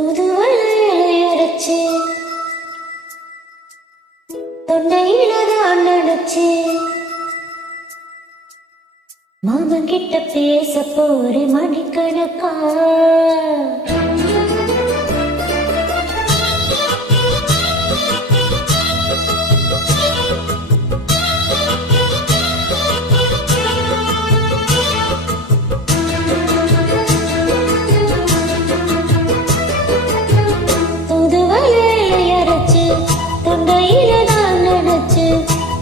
தூதுவளையலை அரைச்சு தொண்டையில தான் நினைச்சு மாமன் கிட்ட பேச போறே மணிக்கணக்கா. தொண்டையில தான் நினைச்சு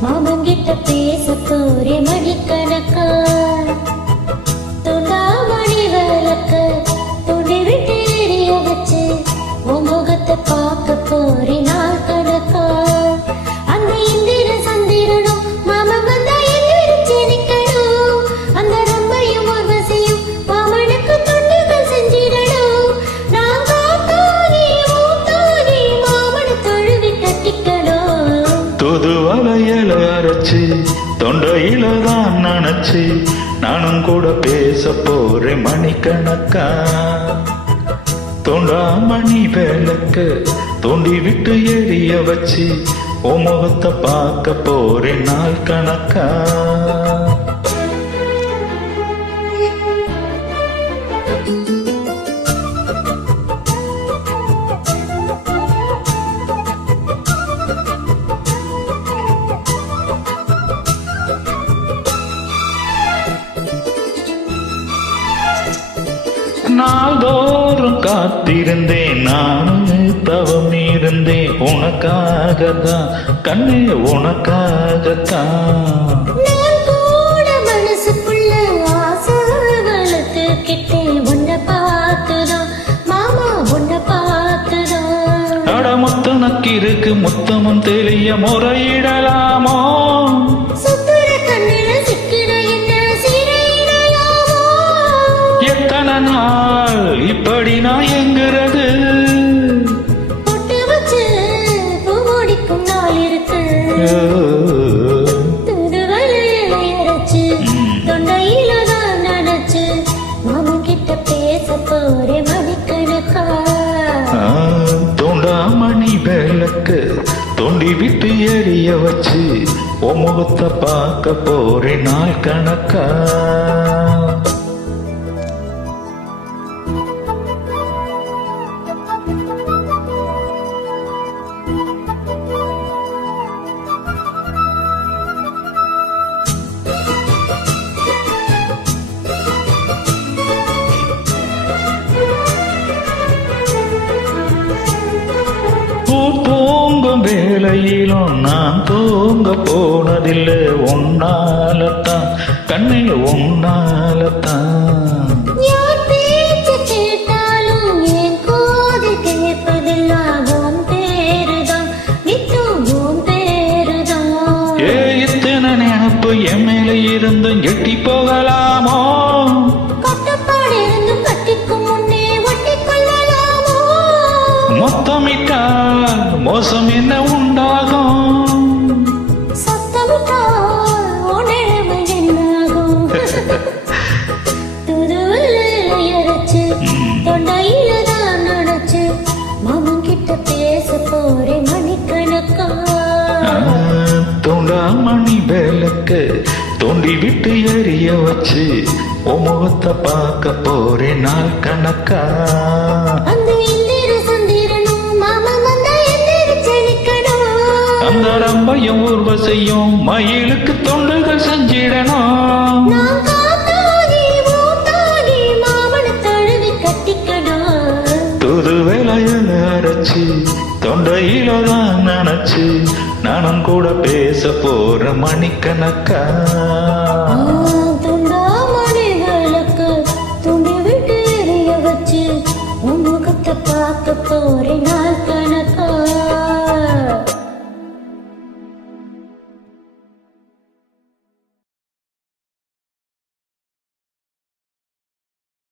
மாமன் கிட்ட பேச போறே மணிக்கணக்கா. தொண்டாமணி விளக்க துணி விட்டு எரிய வச்சு உன் முகத்தை பார்க்க போறே நாள் கணக்கா. அந்த இந்திர சந்திரனும் மாமன் வந்தா எந்திரிச்சு நிக்கணும். அந்த ரம்பையும் உர்வசியும் மாமனுக்கு தொண்டுகள் செஞ்சிடணும். நான் காத்தானே ஊத்தானே மாமனை தழுவி கட்டிக்கணும். தூதுவளையலை அரைச்சு தொண்டையில தான் நினைச்சு நானும் கூட பேச போறேன் மணிக்கணக்கா. தொண்டாமணி விளக்கு தோண்டி விட்டு எரிய வச்சு உன் முகத்தை பார்க்க போறேன் நாள் கணக்கா. நாள்தோறும் காத்திருந்தேன் நானும் தவம் இருந்தேன் உனக்காகத்தான் கண்ணே உனக்காகத்தான். நான் கூட மனசுக்குள்ள ஆசை வளர்த்துக்கிட்டேன் உன்னை பார்த்துதான் மாமா உன்னை பார்த்துதான். அட முத்த நக்கிருக்கு முத்தமும் தெரிய முறையிடலாமோ. சுத்துற கண்ணில சிக்கிற என்ன சிறையிடலாமோ. எத்தனை நாள் இப்படி நான் எங்கிறது. பொட்டு வச்சு பூ முடிக்கும் நாள் இருக்கு. தூதுவளையலை அரைச்சு தொண்டையில தான் நினைச்சு மாமன் கிட்ட பேச போறே மணிக்கணக்கா. தோண்டாமணி விளக்கு தோண்டி விட்டு எரிய வச்சு உன் முகத்தை பார்க்க போறேன் நாள் கணக்கா. தூங்கும் வேளையிலும் நான் தூங்க போனதில்லை உன்னாலத்தான் கண்ணே உன்னாலத்தான். யார் பேச்சு கேட்டாலும் என் கோதை கேட்பதெல்லாம் உன் பேருதான் நித்தம் உன் பேருதான். இத்தனை நினப்பு என் மேல இருந்தும் எட்டி போகலாமோ. கட்டுப்பாடு இருந்தும் கட்டிக்கும் முன்னே ஒட்டி கொள்ளலாமோ. மொத்தமிட்டா மோசம் என்ன உண்டாகும். சத்தமிட்டால் உணர்வு என்னாகும். தூதுவளையலை அரைச்சு தொண்டையில தான் நினைச்சு மாமன் கிட்ட பேச போறே மணிக்கணக்கா. தோண்டாமணி விளக்கு தோண்டி விட்டு எரிய வச்சு உன் முகத்தை பார்க்க போறேன் நாள் கணக்கா. அந்த இந்திர சந்திரனும் மாமன் வந்தா எந்திரிச்சு நிக்கணும். அந்த ரம்பையும் உர்வசியும் மயிலுக்கு தொண்டுகள் செஞ்சிடணும். நான் காத்தானே ஊத்தானே மாமனை தழுவி கட்டிக்கணும். தூதுவளையலை அரைச்சு தொண்டையில தான் நினைச்சு நானும் கூட பேச போற மணிக்கணக்கா. தொண்டாமணி விளக்கு துணி விட்டு எரிய வச்சு உன் முகத்தை பார்க்க